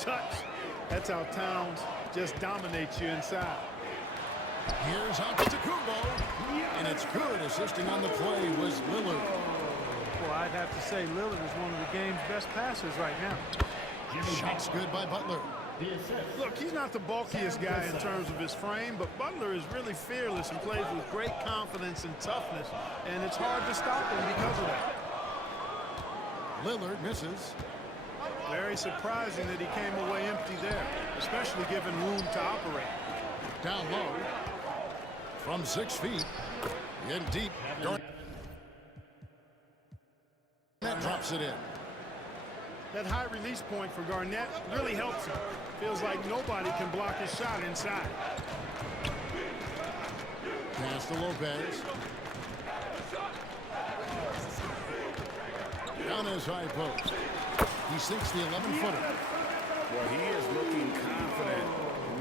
touch. That's how Towns just dominates you inside. Here's Antetokounmpo, and it's good. Assisting on the play was Lillard. Well, I'd have to say Lillard is one of the game's best passers right now. Shots good by Butler. Look, he's not the bulkiest guy in terms of his frame, but Butler is really fearless and plays with great confidence and toughness, and it's hard to stop him because of that. Lillard misses. Very surprising that he came away empty there, especially given room to operate. Down low. From 6 feet. In deep. That drops it in. That high release point for Garnett really helps him. Feels like nobody can block his shot inside. Pass to Lopez. Down his high post. He sinks the 11-footer. Well, he is looking confident.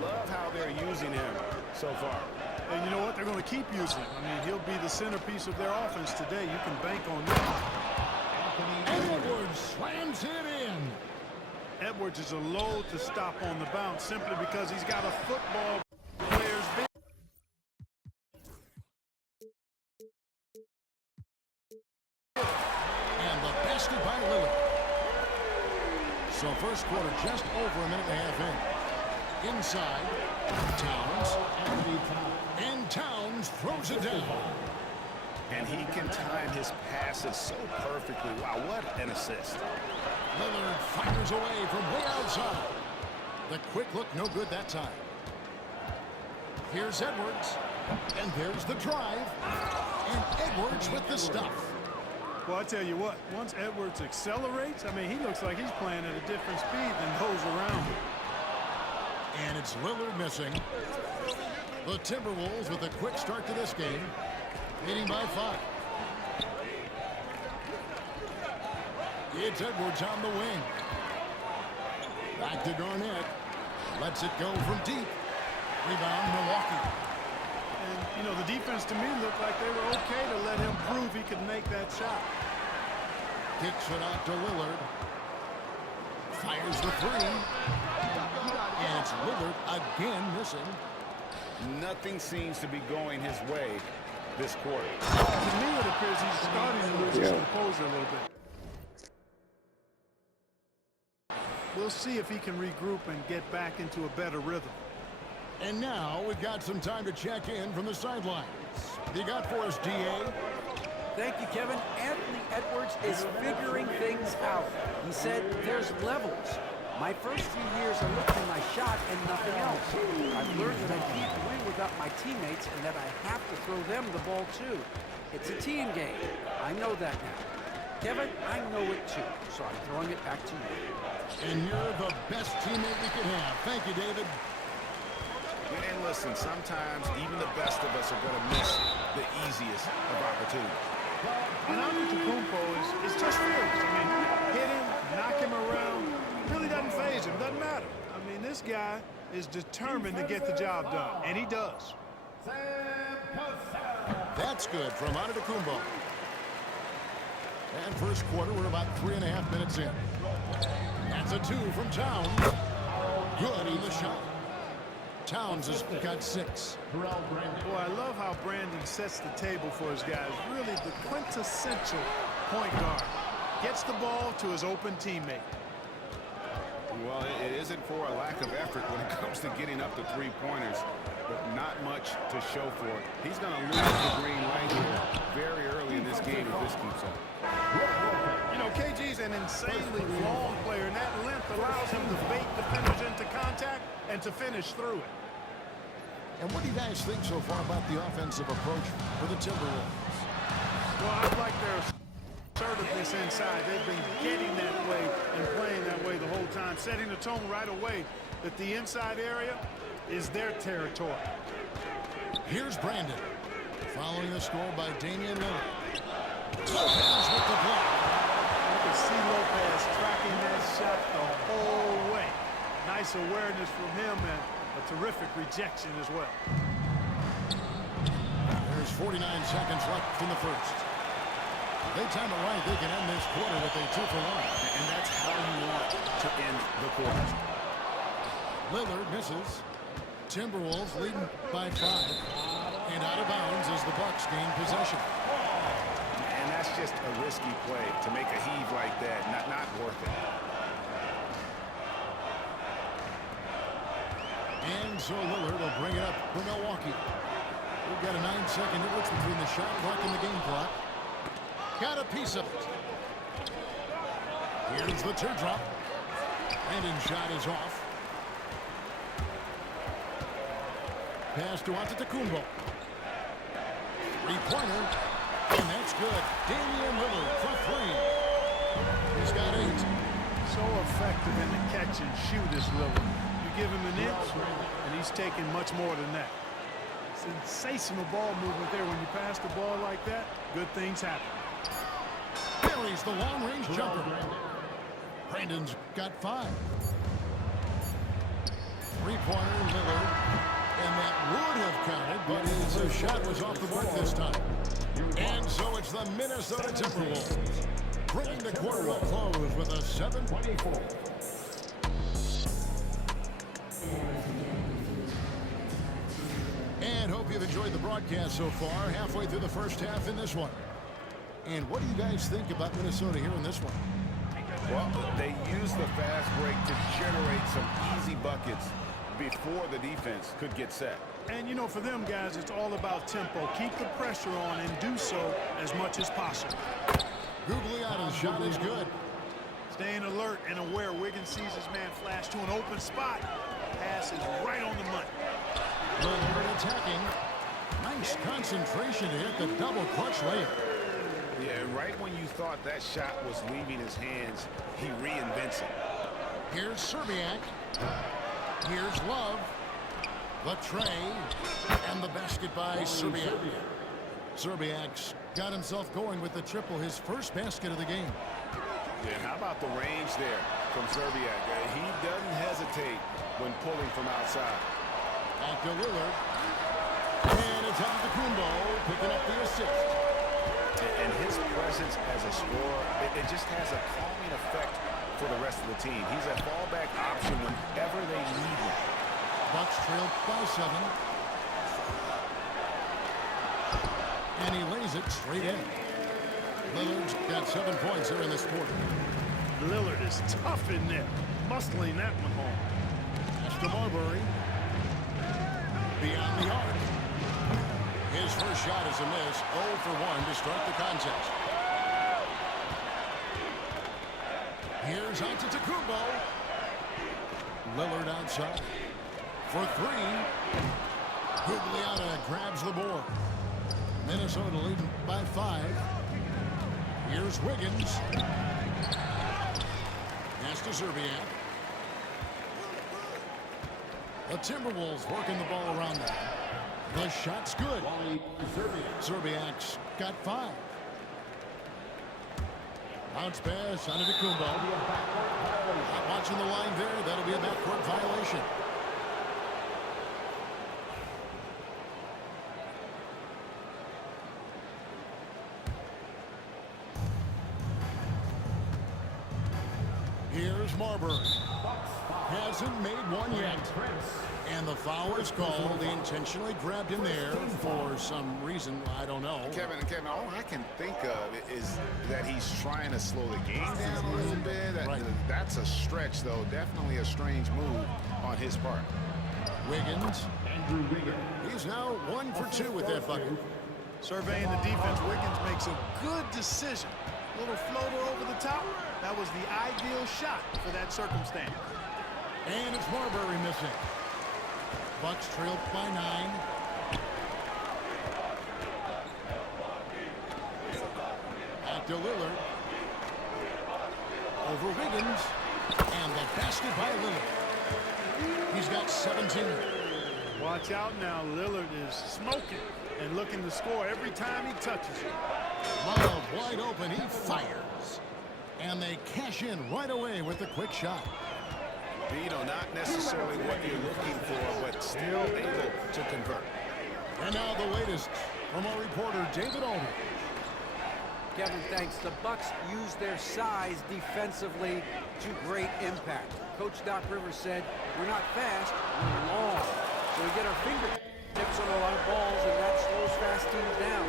Love how they're using him so far. And you know what? They're going to keep using him. I mean, he'll be the centerpiece of their offense today. You can bank on that. Edwards slams it in. Edwards is a load to stop on the bounce simply because he's got a football player's big. And the basket by Lillard. So first quarter just over a minute and a half in. Inside, Towns. And Towns throws it down. And he can time his passes so perfectly. Wow, what an assist. Lillard fires away from way outside. The quick look, no good that time. Here's Edwards. And there's the drive. And Edwards with the stuff. Well, I tell you what, once Edwards accelerates, I mean, he looks like he's playing at a different speed than those around him. And it's Lillard missing. The Timberwolves with a quick start to this game. Leading by 5. It's Edwards on the wing. Back to Garnett. Lets it go from deep. Rebound, Milwaukee. And, you know, the defense to me looked like they were okay to let him prove he could make that shot. Kicks it out to Lillard. Fires the 3. And it's Lillard again missing. Nothing seems to be going his way this quarter. To me, it appears he's starting to lose his composure a little bit. We'll see if he can regroup and get back into a better rhythm. And now we've got some time to check in from the sidelines. You got for us, DA? Thank you, Kevin. Anthony Edwards is figuring things out. He said there's levels. My first few years, I looked for my shot and nothing else. I've learned that I can't win without my teammates and that I have to throw them the ball too. It's a team game. I know that now. Kevin, I know it too, so I'm throwing it back to you. And you're the best teammate we can have. Thank you, David. And listen, sometimes even the best of us are going to miss the easiest of opportunities. And Antetokounmpo is just fearless. I mean, hit him, knock him around. Really doesn't faze him. Doesn't matter. I mean, this guy is determined to get the job done, and he does. That's good from Antetokounmpo. And first quarter, we're about 3.5 minutes in. That's a 2 from Towns. Good in the shot. Towns has got 6. Boy, I love how Brandon sets the table for his guys. Really the quintessential point guard. Gets the ball to his open teammate. Well, it isn't for a lack of effort when it comes to getting up to three-pointers, but not much to show for it. He's going to lose the green right here very early in this game if this keeps up. You know, KG's an insanely long player, and that length allows him to bait defenders into contact and to finish through it. And what do you guys think so far about the offensive approach for the Timberwolves? Well, I like their assertiveness inside. They've been getting that way and playing that way the whole time, setting the tone right away that the inside area is their territory. Here's Brandon. Following the score by Damian Lillard. Lopez with the block. You can see Lopez tracking that shot the whole way. Nice awareness from him and a terrific rejection as well. There's 49 seconds left in the first. If they time it right, they can end this quarter with a 2-for-1. And that's how you want to end the quarter. Lillard misses. Timberwolves leading by 5. And out of bounds as the Bucks gain possession. And that's just a risky play to make a heave like that. Not worth it. And so Lillard will bring it up for Milwaukee. We've got a 9-second difference between the shot clock and the game clock. Got a piece of it. Here's the teardrop. Brandon's shot is off. Pass to Antetokounmpo. Three-pointer. And that's good. Damian Lillard for 3. He's got 8. So effective in the catch and shoot is Lillard. You give him an inch, and he's taking much more than that. Sensational ball movement there. When you pass the ball like that, good things happen. Buries the long-range jumper. Brandon's got 5. Three-pointer, Lillard. And that would have counted, but his shot was off the mark this time. And so it's the Minnesota Timberwolves bringing the quarter to a close with a 7-24. And hope you've enjoyed the broadcast so far. Halfway through the first half in this one. And what do you guys think about Minnesota here in this one? Well, they use the fast break to generate some easy buckets before the defense could get set. And, you know, for them guys, it's all about tempo. Keep the pressure on and do so as much as possible. Gugliotta's shot is good. Staying alert and aware. Wiggins sees his man flash to an open spot. Pass is right on the money. Lillard attacking. Nice concentration to hit the double clutch layup. Yeah, right when you thought that shot was leaving his hands, he reinvents it. Here's Serbiak. Here's Love. The tray. And the basket by Serbiak. Serbiak's got himself going with the triple, his first basket of the game. Yeah, how about the range there from Serbiak? He doesn't hesitate when pulling from outside. Back to Lillard. And it's Antetokounmpo picking up the assist. And his presence as a scorer, it just has a calming effect for the rest of the team. He's a fallback option whenever they need him. Bucks trail by 7. And he lays it straight in. Lillard's got 7 points here in this quarter. Lillard is tough in there. Muscling that one home. That's to Marbury. Beyond the arc. His first shot is a miss. 0 for 1 to start the contest. Here's Antetokounmpo. Lillard outside. For 3. Gugliotta grabs the board. Minnesota leading by 5. Here's Wiggins. Pass to Serbiak. The Timberwolves working the ball around them. The shot's good. Serbiak's got 5. Bounce pass, Antetokounmpo. Not watching the line there. That'll be a backcourt violation. Here's Marbury. Hasn't made one yet. And the foul is called. They intentionally grabbed him there for some reason. I don't know. Kevin, all I can think of is that he's trying to slow the game down a little bit. That's a stretch, though. Definitely a strange move on his part. Wiggins. He's now 1 for 2 with that bucket. Surveying the defense, Wiggins makes a good decision. Little floater over the top. That was the ideal shot for that circumstance. And it's Marbury missing. Bucks trail by 9. Back to Lillard. Over Wiggins. And the basket by Lillard. He's got 17. Watch out now. Lillard is smoking and looking to score every time he touches it. Love wide open. He fires. And they cash in right away with the quick shot. You know, not necessarily what you're looking for, but still able to convert. And now the latest from our reporter, David Aldridge. Kevin, thanks. The Bucks use their size defensively to great impact. Coach Doc Rivers said, we're not fast, we're long. So we get our fingertips on a lot of balls, and that slows fast teams down.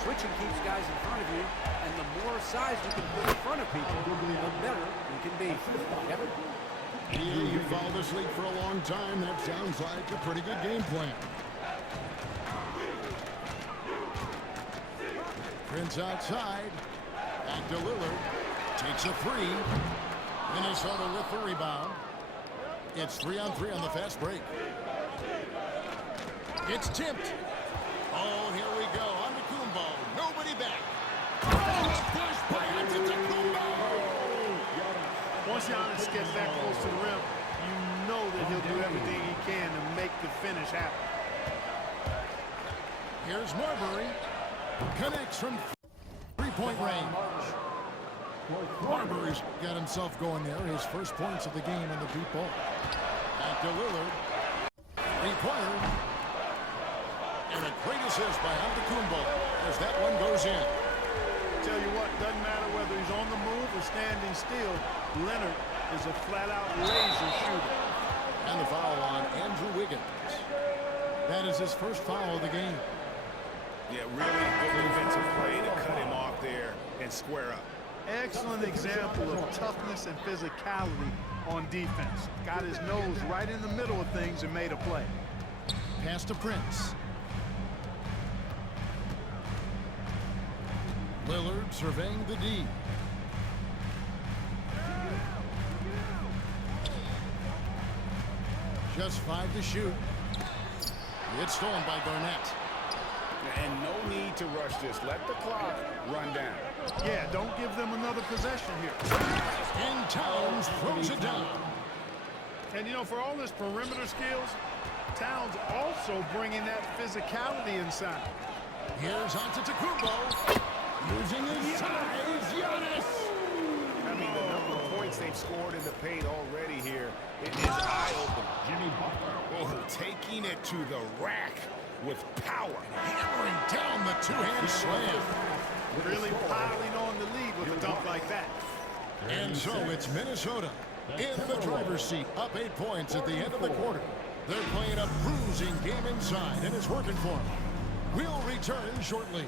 Switching keeps guys in front of you, and the more size you can put in front of people, the better you can be. Kevin? Yeah, you followed this league for a long time. That sounds like a pretty good game plan. Prince outside. Back to Lillard. Takes a three. Minnesota with the rebound. It's 3-on-3 on the fast break. It's tipped. Oh, here we go. On to Kumbo. Nobody back. Oh, push by Antetokounmpo. Once Giannis gets that close to the rim, you know that he'll do everything he can to make the finish happen. Here's Marbury. Connects from three-point range. Marbury's got himself going there. His first points of the game in the deep ball. Back to Lillard. Three-pointer. And a great assist by Antetokounmpo as that one goes in. Tell you what, doesn't matter whether he's on the move or standing still, Leonard is a flat-out laser shooter. And the foul on Andrew Wiggins. That is his first foul of the game. Yeah, really good defensive play to cut him off there and square up. Excellent example of toughness and physicality on defense. Got his nose right in the middle of things and made a play. Pass to Prince. Lillard surveying the D. Just 5 to shoot. It's stolen by Garnett. And no need to rush this. Let the clock run down. Yeah, don't give them another possession here. And Towns throws it down. And, you know, for all his perimeter skills, Towns also bringing that physicality inside. Here's Antetokounmpo. Using his size, Giannis. I mean, the number of points they've scored in the paint already here, it is eye-opening. Oh, taking it to the rack with power. Hammering down the two-hand slam. Really piling on the lead with a dunk like that. And so it's Minnesota in the driver's seat, up 8 points at the end of the quarter. They're playing a bruising game inside, and it's working for them. We'll return shortly.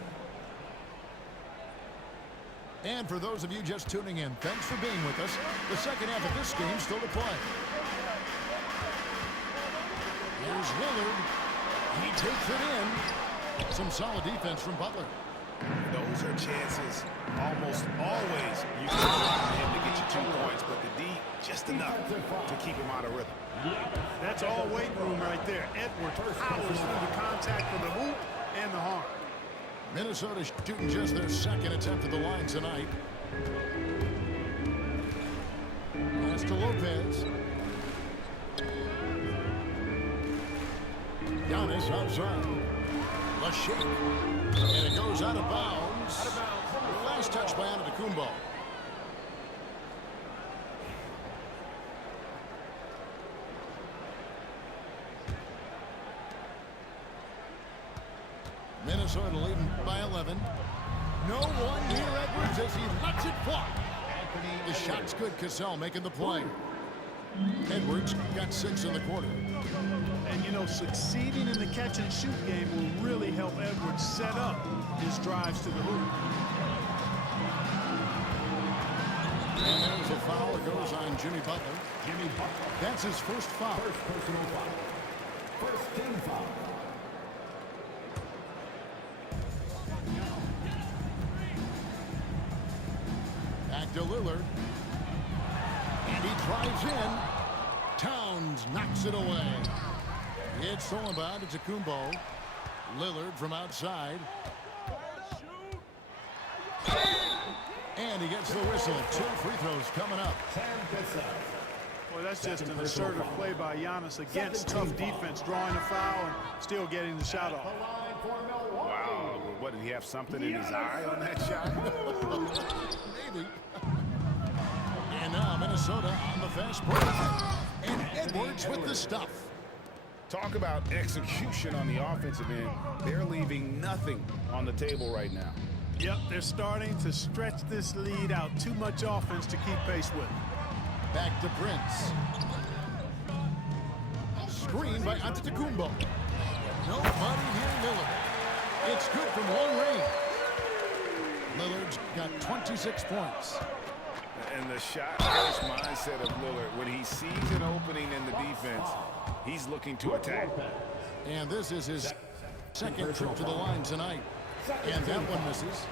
And for those of you just tuning in, thanks for being with us. The second half of this game still to play. Here's Lillard. He takes it in. Some solid defense from Butler. Those are chances almost always you can find him to get you 2 points, but the D just enough to keep him out of rhythm. That's all weight room right there. Edwards powers through the contact for the hoop and the harm. Minnesota shooting just their second attempt at the line tonight. Pass to Lopez. Giannis outside. The shake. And it goes out of bounds. Last touch by Antetokounmpo. Minnesota leading by 11. No one near Edwards as he lets it fly. The shot's good. Cassell making the play. Edwards got 6 in the quarter. And, you know, succeeding in the catch-and-shoot game will really help Edwards set up his drives to the hoop. And there's a foul. It goes on Jimmy Butler. That's his first foul. First personal foul. First team foul. Back to Lillard. And he drives in. Towns knocks it away. It's stolen by Antetokounmpo. Lillard from outside. And he gets the whistle. 2 free throws coming up. Boy, that's just an assertive play by Giannis against tough defense, drawing a foul and still getting the shot off. Wow, what, did he have something in his eye on that shot? Maybe. And now Minnesota on the fast break. And Edwards with the stuff. Talk about execution on the offensive end. They're leaving nothing on the table right now. Yep, they're starting to stretch this lead out. Too much offense to keep pace with. Back to Prince. Screen by Antetokounmpo. Nobody near Lillard. It's good from long range. Lillard's got 26 points. And the shot-first mindset of Lillard, when he sees an opening in the defense, he's looking to attack. And this is his second trip to the line tonight. And that one misses.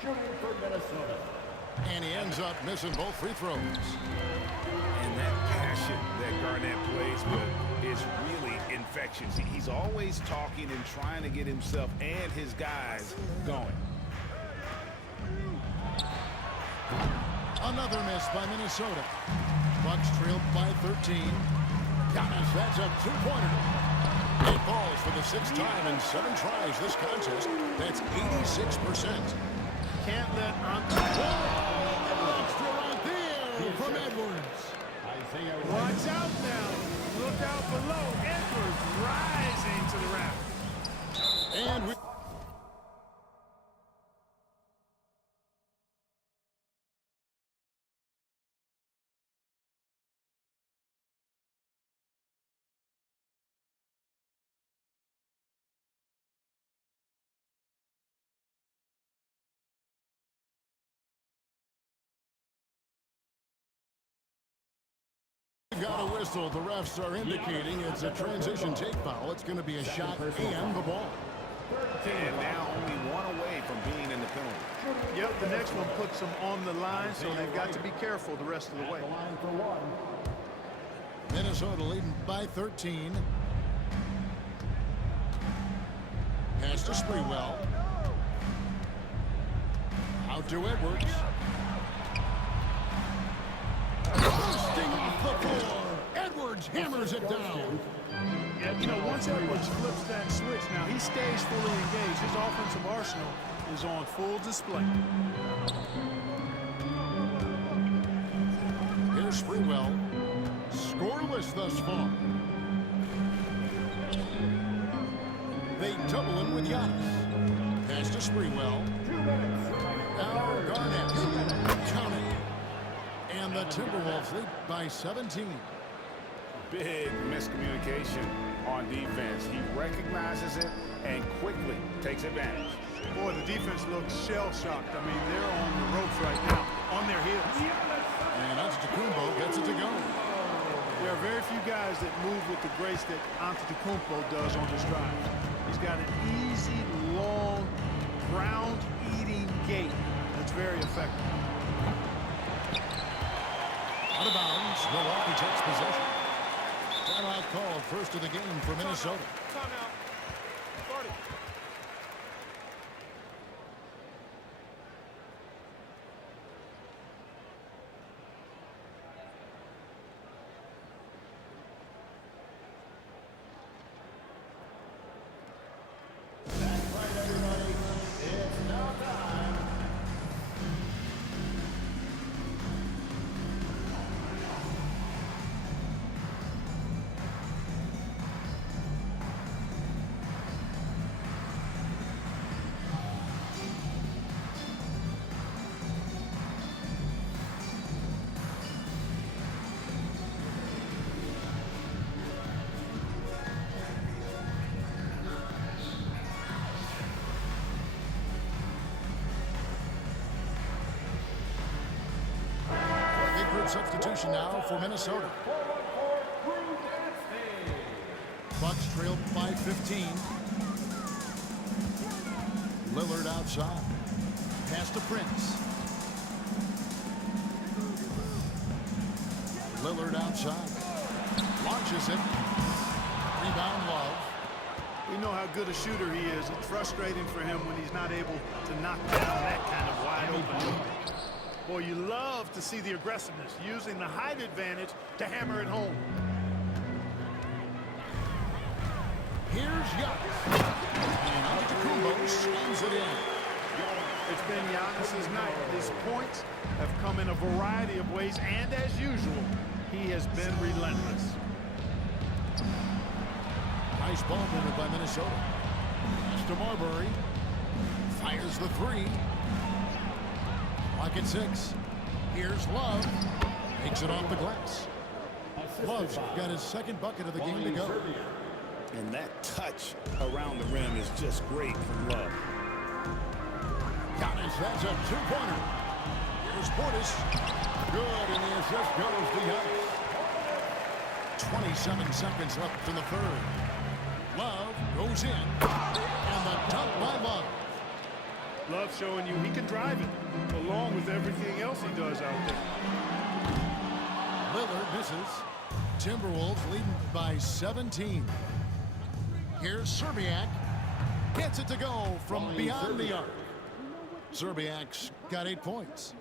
Shooting for Minnesota. And he ends up missing both free throws. And that passion that Garnett plays with is really infectious. He's always talking and trying to get himself and his guys going. Another miss by Minnesota. Bucks trailed by 13. Giannis, that's a two-pointer. It falls for the sixth time in 7 tries this contest. That's 86%. Can't let Extra right there from Edwards. Watch out now. Look out below. Edwards rising to the raft. And we... We've got a whistle. The refs are indicating it's a transition take foul. It's going to be a shot and the ball. And now only one away from being in the penalty. Yep, the next one puts them on the line, so they've got to be careful the rest of the way. Minnesota leading by 13. Pass to Sprewell. Out to Edwards. Bursting off the floor. Edwards hammers it down. Yeah, you know, once Edwards flips that switch, now he stays fully engaged. His offensive arsenal is on full display. Here's Sprewell. Scoreless thus far. They double him with Giannis. Pass to Sprewell. Now Garnett. Count it. And the Timberwolves lead by 17. Big miscommunication on defense. He recognizes it and quickly takes advantage. Boy, the defense looks shell-shocked. I mean, they're on the ropes right now, on their heels. And Antetokounmpo gets it to go. There are very few guys that move with the grace that Antetokounmpo does on this drive. He's got an easy, long, ground-eating gait that's very effective. Out of bounds. Milwaukee takes possession. Timeout called, first of the game for Minnesota. Timeout. Start it. That's right, everybody. It's now time. Substitution now for Minnesota. Bucks trailed by 15. Lillard outside. Pass to Prince. Lillard outside. Launches it. Rebound Love. We know how good a shooter he is. It's frustrating for him when he's not able to knock down that kind of wide open. Boy, you love to see the aggressiveness, using the height advantage to hammer it home. Here's Giannis. And Antetokounmpo slams it in. It's been Giannis's night. His points have come in a variety of ways, and as usual, he has been relentless. Nice ball movement by Minnesota. Pass to Marbury. Fires the three. Clock at 6. Here's Love. Takes it off the glass. Love's got his second bucket of the game to go. And that touch around the rim is just great from Love. Giannis has a two-pointer. Here's Portis. Good, and the assist goes to Giannis. 27 seconds left in the third. Love goes in. And the dunk by Love. Love showing you he can drive it, along with everything else he does out there. Lillard misses. Timberwolves leading by 17. Here's Serbiak. Gets it to go from beyond the arc. Serbiak's got 8 points.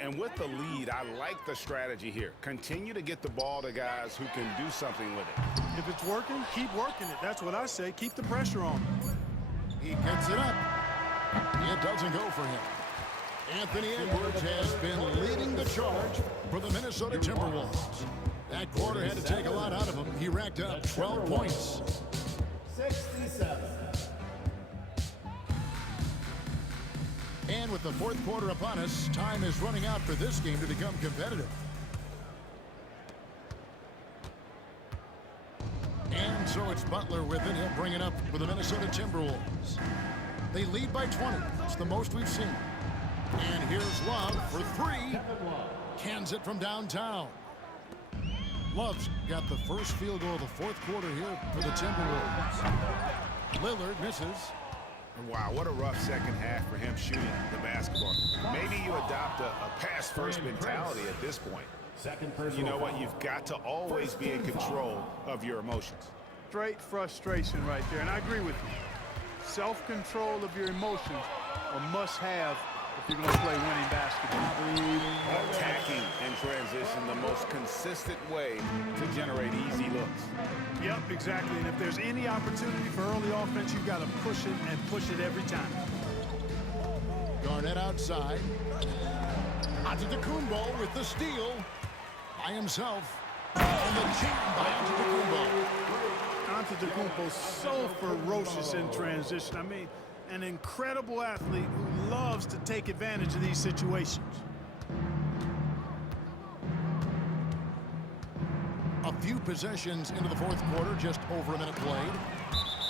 And with the lead, I like the strategy here. Continue to get the ball to guys who can do something with it. If it's working, keep working it. That's what I say. Keep the pressure on. He gets it up. It doesn't go for him. Anthony Edwards has been leading the charge for the Minnesota Timberwolves. That quarter had to take a lot out of him. He racked up 12 points. 67. And with the fourth quarter upon us, time is running out for this game to become competitive. And so it's Butler with it. He'll bring it up for the Minnesota Timberwolves. They lead by 20. It's the most we've seen. And here's Love for three. Cans it from downtown. Love's got the first field goal of the fourth quarter here for the Timberwolves. Lillard misses. Wow, what a rough second half for him shooting the basketball. Maybe you adopt a pass-first mentality at this point. You know what? You've got to always be in control of your emotions. Straight frustration right there, and I agree with you. Self-control of your emotions are must-have if you're going to play winning basketball. Attacking in transition, the most consistent way to generate easy looks. Yep, exactly. And if there's any opportunity for early offense, you've got to push it and push it every time. Garnett outside. Antetokounmpo with the steal by himself. And the jam by Antetokounmpo. Antetokounmpo's so ferocious in transition. I mean, an incredible athlete who loves to take advantage of these situations. A few possessions into the fourth quarter, just over a minute played.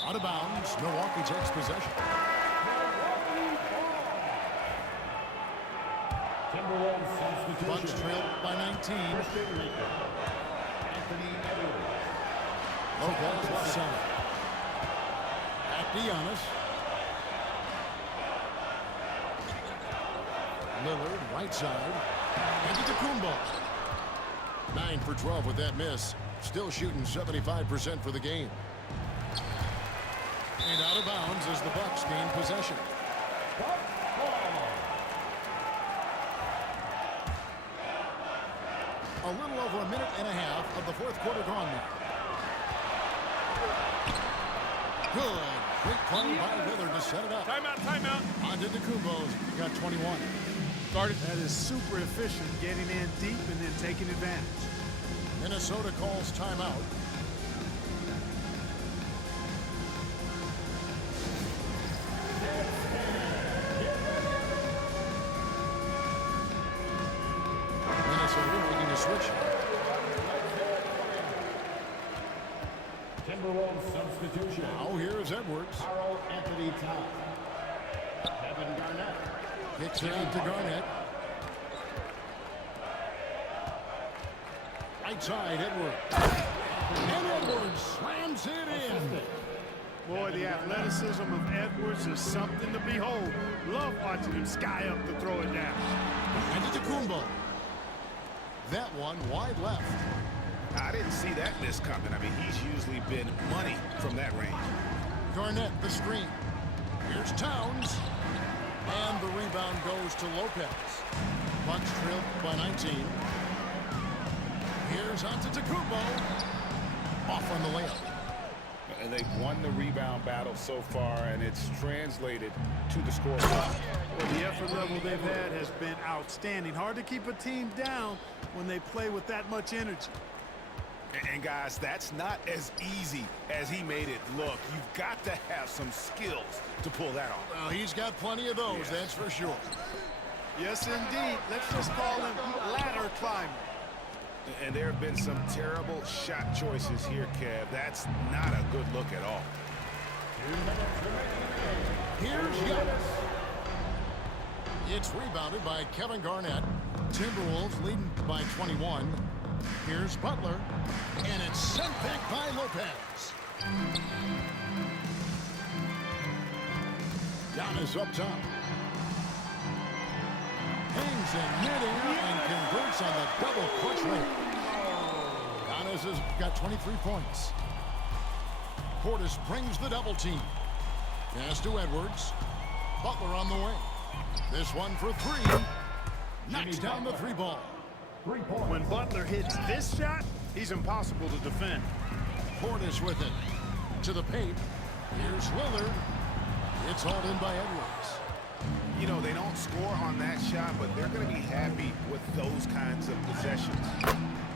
Out of bounds, Milwaukee takes possession. Bucks trailed by 19. Lopez left side. Back to Giannis. Lillard, right side. Antetokounmpo. 9 for 12 with that miss. Still shooting 75% for the game. And out of bounds as the Bucks gain possession. A little over a minute and a half of the fourth quarter gone now. Good. Great play by Lillard to set it up. Timeout, timeout. Antetokounmpo's got 21. That is super efficient, getting in deep and then taking advantage. Minnesota calls timeout. Minnesota making a switch. Timberwolves substitution. Now here's Edwards. Carl Anthony Towns. Kevin Garnett. Kicks it out to Garnett. Right side, Edwards. And Edwards slams it in. Boy, the athleticism of Edwards is something to behold. Love watching him sky up to throw it down. Antetokounmpo. That one wide left. I didn't see that miss coming. I mean, he's usually been money from that range. Garnett, the screen. Here's Towns. And the rebound goes to Lopez. Bucks trail by 19. Here's Antetokounmpo. Off on the layup. And they've won the rebound battle so far, and it's translated to the scoreboard. Well, the effort level they've had has been outstanding. Hard to keep a team down when they play with that much energy. And guys, that's not as easy as he made it look. You've got to have some skills to pull that off. Well, he's got plenty of those, that's for sure. Yes, indeed. Let's just call him ladder climber. And there have been some terrible shot choices here, Kev. That's not a good look at all. Here's Giannis. It's rebounded by Kevin Garnett. Timberwolves leading by 21. Here's Butler. And it's sent back by Lopez. Giannis up top. Hangs in midair and converts on the double clutch rate. Giannis has got 23 points. Portis brings the double team. Pass to Edwards. Butler on the way. This one for three. Knocks down the three ball. When Butler hits this shot, he's impossible to defend. Portis with it. To the paint. Here's Lillard. It's hauled in by Edwards. You know, they don't score on that shot, but they're going to be happy with those kinds of possessions.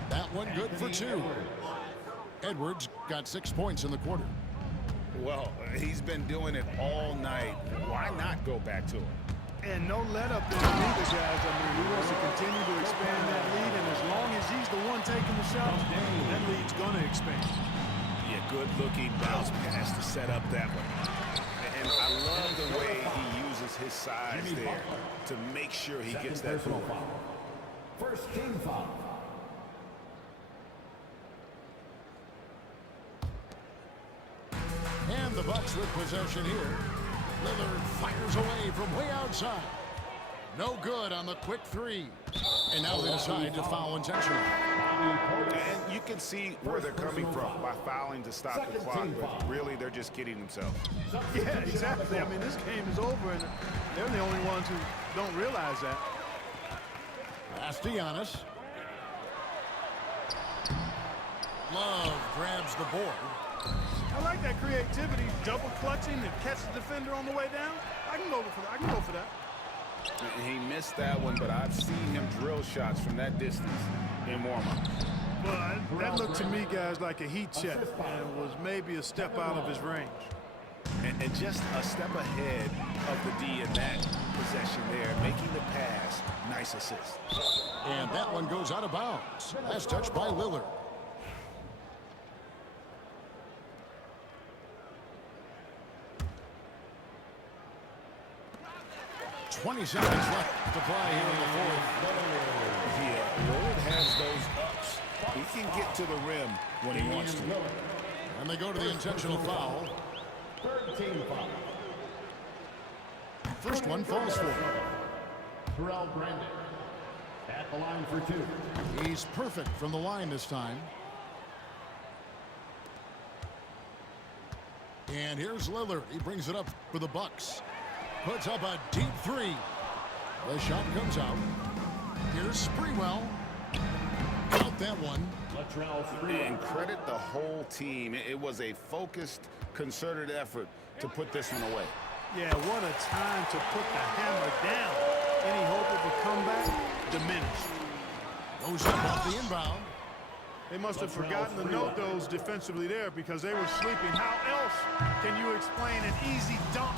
That one good for two. Edwards got 6 points in the quarter. Well, he's been doing it all night. Why not go back to him? And no let up there either, guys. I mean, he wants to continue to expand that lead, and as long as he's the one taking the shots, that lead's going to expand. Yeah, good-looking bounce pass to set up that one. And I love the way he uses his size there to make sure he gets that foul. First team foul. And the Bucks with possession here. Lillard fires away from way outside. No good on the quick three. And now they decide to foul intentionally. And you can see where they're coming from by fouling to stop the clock, but really they're just kidding themselves. Yeah, exactly. I mean, this game is over, and they're the only ones who don't realize that. Pass to Giannis. Love grabs the board. I like that creativity, double clutching and catch the defender on the way down. I can go for that. I can go for that. He missed that one, but I've seen him drill shots from that distance in warm-up. But that looked to me, guys, like a heat check and was maybe a step out of his range. And just a step ahead of the D in that possession there, making the pass. Nice assist. And that one goes out of bounds. Last touch by Lillard. 20 seconds left to play here in the fourth. Yeah, Lillard has those ups. He can get to the rim when he wants to. And they go to the intentional foul. Third team foul. First one falls for him. Terrell Brandon at the line for two. He's perfect from the line this time. And here's Lillard. He brings it up for the Bucks. Puts up a deep three. The shot comes out. Here's Sprewell. Out that one. And credit the whole team. It was a focused, concerted effort to put this one away. Yeah, what a time to put the hammer down. Any hope of a comeback diminished. Goes up off the inbound. They must have forgotten to note those defensively there because they were sleeping. How else can you explain an easy dunk